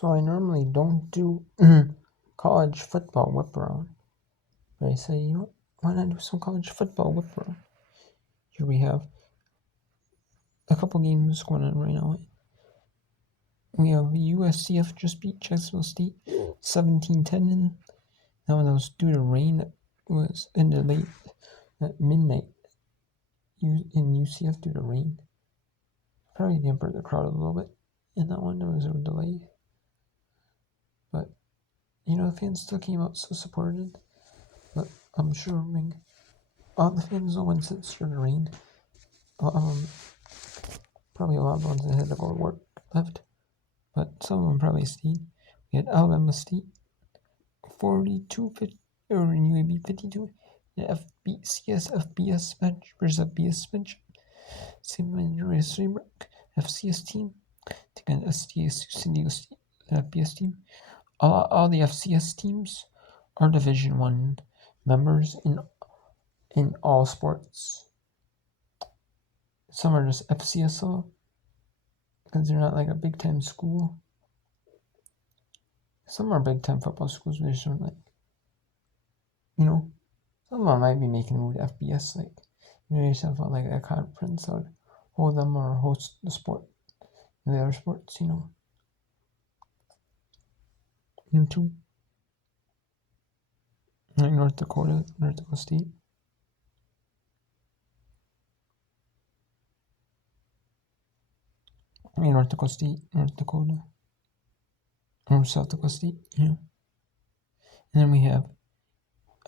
So I normally don't do college football whip around. But I said, you know what? Why not do some college football whip around? Here we have a couple games going on right now. We have USCF just beat Jacksonville State 17-10, and that one was due to rain. It was ended late at midnight in UCF due to rain. Probably dampened the crowd a little bit. In that one, there was a delay. But, the fans still came out so supported. But I'm sure all the fans know once it started to rain. Probably a lot of ones that had to go to work left. But some of them probably stayed. We had Alabama State 42, or in UAB 52. The FBCS FBS bench versus FBS bench. Same injury as Saybrook. FCS team taking STS San Diego State, the FBS team. All the FCS teams are Division 1 members in all sports. Some are just FCS because they're not like a big time school. Some are big time football schools, but they just don't some of them might be making a move to FBS, you just have like a conference that would hold them or host the sport, the other sports, too. Like North Dakota State. North Dakota, or South Dakota State, And then we have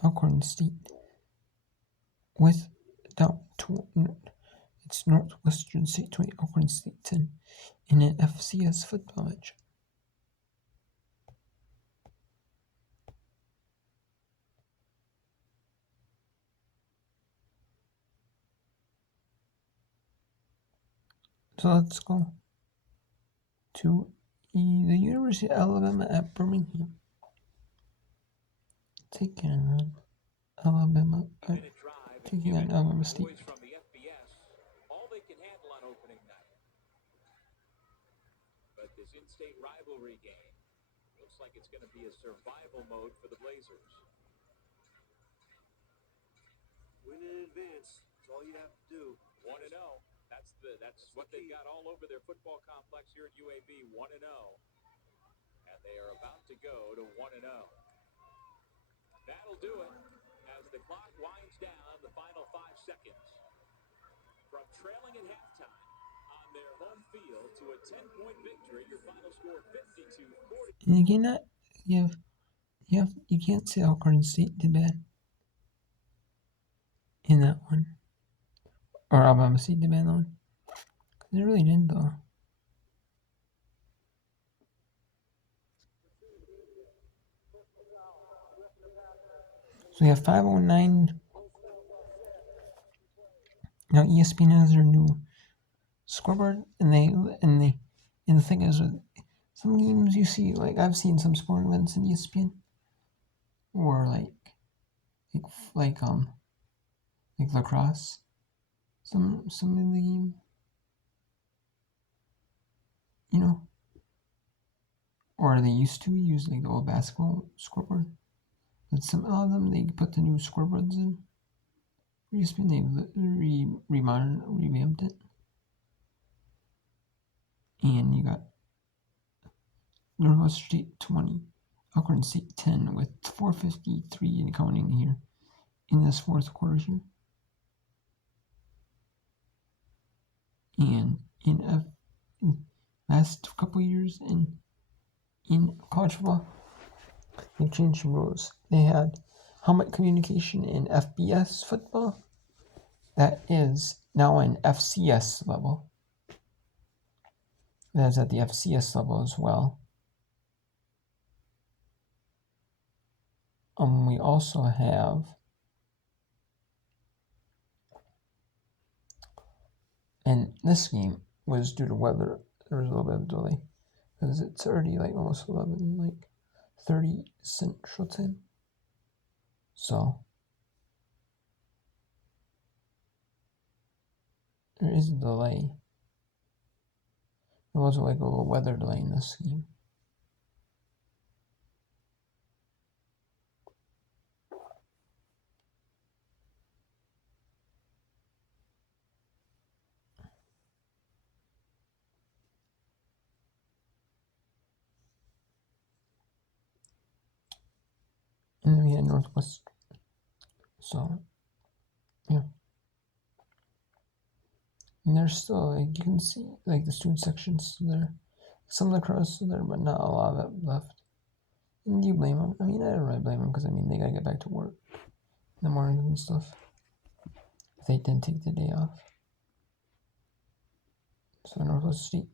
Alcorn State it's Northwestern State 20, Alcorn State 10, in an FCS football match. So let's go to the University of Alabama at Birmingham. Taking on Alabama State. All they can handle on opening night. But this in-state rivalry game looks like it's going to be a survival mode for the Blazers. Win in advance. That's all you have to do. 1-0. That's what they've got all over their football complex here at UAB. 1-0. And they are about to go to 1-0. That'll do it as the clock winds down the final 5 seconds. From trailing at halftime on their home field to a 10-point victory, your final score 52-40. And you can't say Alcorn State did bad in that one. Or Alabama State did bad in that one. They really didn't, though. So we have 5:09. Now ESPN has their new scoreboard, and the thing is, with some games you see, like I've seen some sporting events in ESPN, or like lacrosse. Some of the game, or they used to use like the old basketball scoreboard. But some of them they put the new scoreboards in. ESPN they revamped it, and you got Northwestern State 20, Alcorn State 10 with 4:53 and counting here in this fourth quarter here. And in last couple years in college football, they've changed some rules. They had helmet communication in FBS football. That is now an FCS level. That is at the FCS level as well. We also have and this game was due to weather. There was a little bit of delay because it's already like almost 11:30 Central Time. So there is a delay. There was like a little weather delay in this game. at Northwest. So, yeah. And there's still, like, you can see, like, the student section's still there. Some of the crowd's still there, but not a lot of it left. And do you blame them? I mean, I don't really blame them because, I mean, they gotta get back to work in the morning and stuff. If they didn't take the day off. So, Northwest State,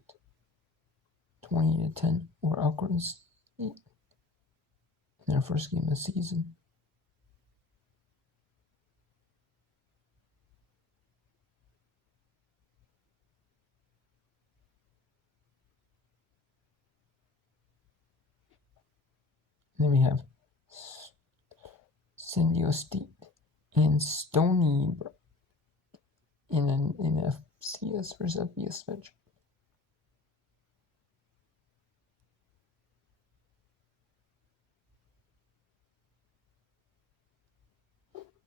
20-10 over Alcorn State in their first game of the season. And then we have San Diego State and Stony Brook in an FCS versus FBS match.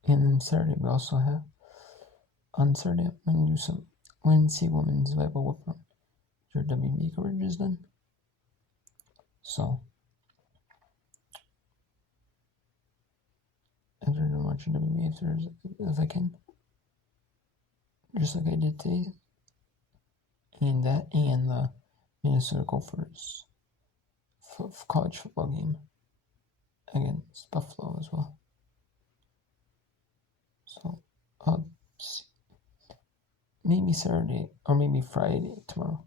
And then Saturday we also have, on Saturday I'm going to do some Wednesday Women's Volleyball Whip Run. Your WNBA coverage is done. So, after I'm watching WNBA if I can, just like I did today, and that and the Minnesota Gophers college football game against Buffalo as well. So, I'll see. Maybe Saturday or maybe Friday tomorrow.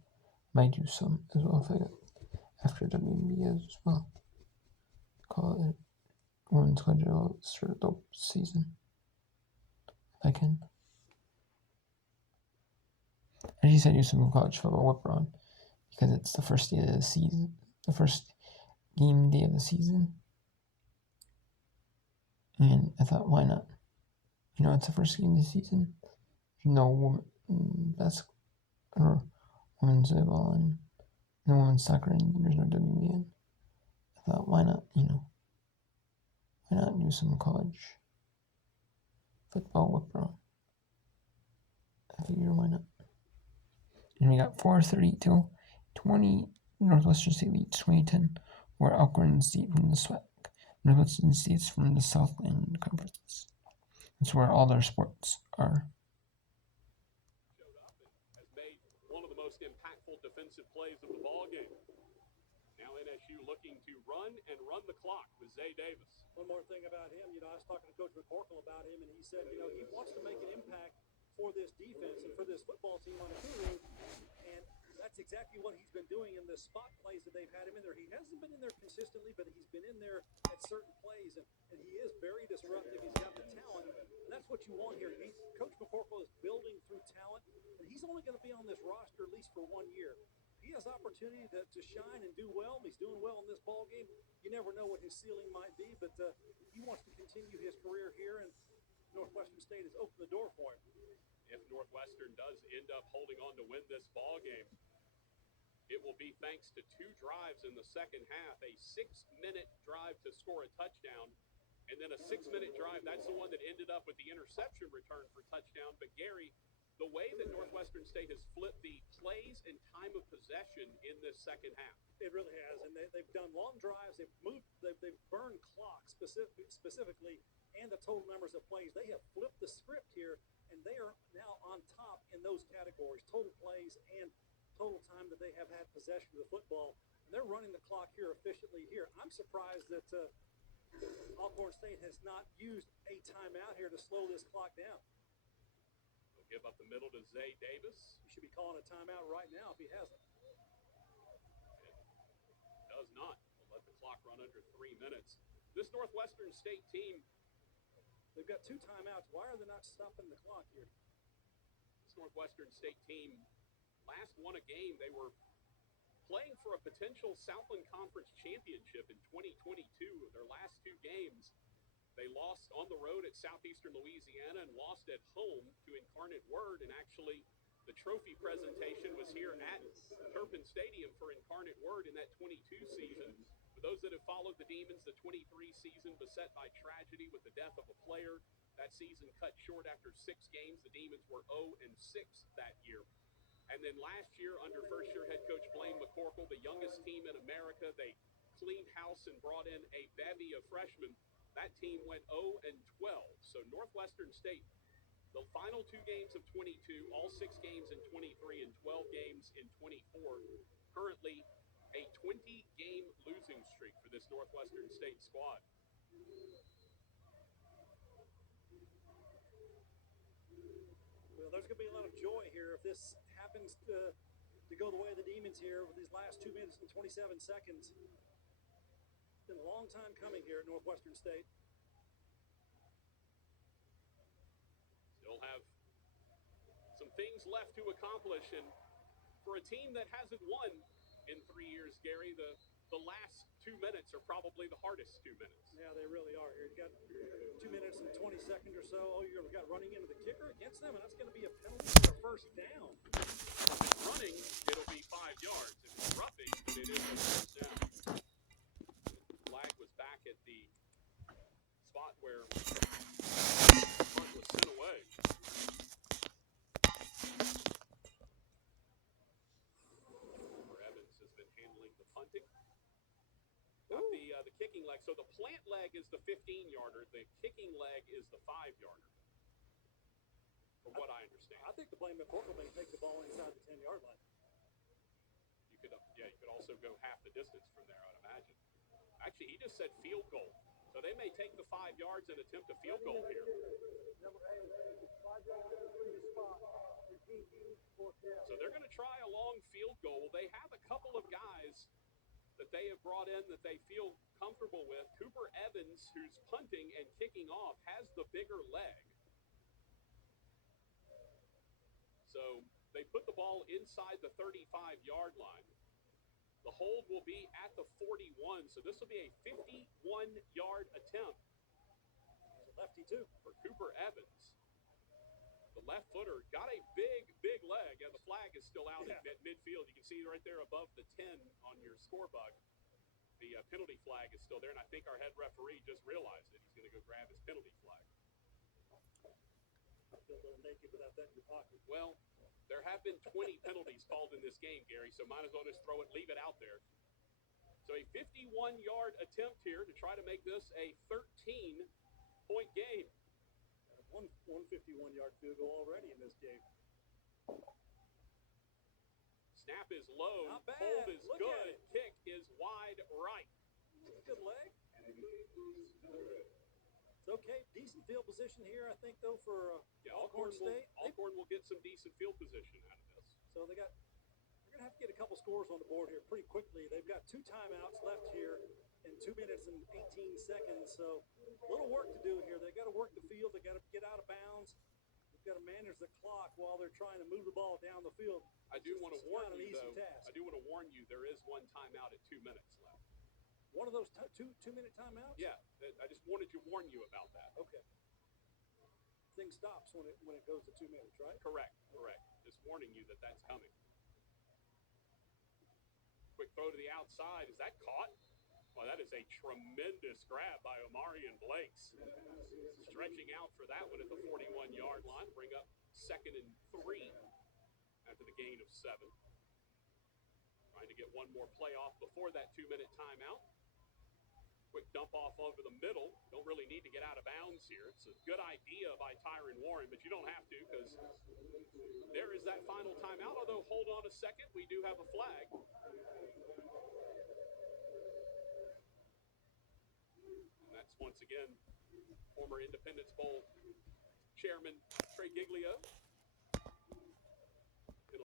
Might do some as well if I got after WNBA as well. Call it women's college start a dope season. If I can. I just said do some college football whip around because it's the first day of the season, the first game day of the season. And I thought, why not? You know, it's the first game of the season. No women basketball or women's volleyball and no women's soccer, and there's no WNBA. I thought, why not? You know, why not do some college football whip around? I figure, why not? And we got 4:32, 20 Northwestern State leads 2010, where Alcorn State from the SWAC. Northwestern State's from the Southland Conference. That's where all their sports are. Showed up and has made one of the most impactful defensive plays of the ball game. Now NSU looking to run the clock with Zay Davis. One more thing about him, I was talking to Coach McCorkle about him, and he said, he wants to make an impact for this defense and for this football team on the field, and that's exactly what he's been doing in the spot plays that they've had him in there. He hasn't been in there consistently, but he's been in there at certain plays, and he is very disruptive. He's got the talent, and that's what you want here. Coach McCorkle is building through talent, and he's only going to be on this roster at least for 1 year. He has opportunity to shine and do well. He's doing well in this ball game. You never know what his ceiling might be, but he wants to continue his career here, and Northwestern State has opened the door for him. If Northwestern does end up holding on to win this ball game, it will be thanks to 2 drives in the second half, a 6-minute drive to score a touchdown, and then a 6-minute drive. That's the one that ended up with the interception return for touchdown. But Gary, the way that Northwestern State has flipped the plays and time of possession in this second half. It really has, and they've done long drives. They've burned clocks specifically, and the total numbers of plays. They have flipped the script here, and they are now on top in those categories: total plays and total time that they have had possession of the football. And they're running the clock here efficiently here. I'm surprised that Alcorn State has not used a timeout here to slow this clock down. Give up the middle to Zay Davis. He should be calling a timeout right now if he hasn't. It does not. We'll let the clock run under 3 minutes. This Northwestern State team, they've got 2 timeouts. Why are they not stopping the clock here? This Northwestern State team last won a game. They were playing for a potential Southland Conference championship in 2022. Their last 2 games, they lost on the road at Southeastern Louisiana and lost at home to Incarnate Word. And actually, the trophy presentation was here at Turpin Stadium for Incarnate Word in that 22 season. For those that have followed the Demons, the 23 season beset by tragedy with the death of a player. That season cut short after 6 games. The Demons were 0-6 that year. And then last year, under first-year head coach Blaine McCorkle, the youngest team in America, they cleaned house and brought in a bevy of freshmen. that team went 0-12. So Northwestern State, the final 2 games of 22, all 6 games in 23, and 12 games in 24. Currently a 20-game losing streak for this Northwestern State squad. Well, there's going to be a lot of joy here if this happens to go the way of the Demons here with these last 2 minutes and 27 seconds. It's been a long time coming here at Northwestern State. Still have some things left to accomplish, and for a team that hasn't won in 3 years, Gary, the last 2 minutes are probably the hardest 2 minutes. Yeah, they really are here. You got 2 minutes and 20 seconds or so. Oh, you've got running into the kicker against them, and that's going to be a penalty for a first down. If it's running, it'll be 5 yards. If it's roughing, then it is a first down. Flag was back at the spot where the punt was sent away. Evans has been handling the punting. Got the kicking leg. So the plant leg is the 15-yarder. The kicking leg is the 5-yarder, from what I understand. I think the blame McCorkle may take the ball inside the 10-yard line. You could also go half the distance from there, I'd imagine. Actually, he just said field goal. So they may take the 5 yards and attempt a field goal here. So they're going to try a long field goal. They have a couple of guys that they have brought in that they feel comfortable with. Cooper Evans, who's punting and kicking off, has the bigger leg. So they put the ball inside the 35-yard line. The hold will be at the 41, so this will be a 51-yard attempt. He's a lefty, too. For Cooper Evans. The left footer got a big leg, and the flag is still out at midfield. You can see right there above the 10 on your scorebook. The penalty flag is still there, and I think our head referee just realized it. He's going to go grab his penalty flag. I feel a little naked without that in your pocket. Well, there have been 20 penalties called in this game, Gary, so might as well just leave it out there. So a 51-yard attempt here to try to make this a 13-point game. One 51-yard field goal already in this game. Snap is low. Not bad. Hold is Look good. at it. Kick is wide right. Good leg. It's okay. Decent field position here, I think, though, for Alcorn State. Alcorn will get some decent field position out of this. So they're going to have to get a couple scores on the board here pretty quickly. They've got 2 timeouts left here in 2 minutes and 18 seconds. So a little work to do here. They've got to work the field. They've got to get out of bounds. They've got to manage the clock while they're trying to move the ball down the field. I do want to warn you, though. Task. I do want to warn you, there is one timeout at 2 minutes left. One of those two-minute timeouts? Yeah, I just wanted to warn you about that. Okay. Thing stops when it goes to 2 minutes, right? Correct. Just warning you that that's coming. Quick throw to the outside. Is that caught? Well, that is a tremendous grab by Omarion Blakes. Stretching out for that one at the 41-yard line. Bring up 2nd and 3 after the gain of 7. Trying to get one more play off before that 2-minute timeout. Quick dump off over the middle. Don't really need to get out of bounds here. It's a good idea by Tyron Warren, but you don't have to because there is that final timeout. Although, hold on a second. We do have a flag. And that's once again former Independence Bowl chairman Trey Giglio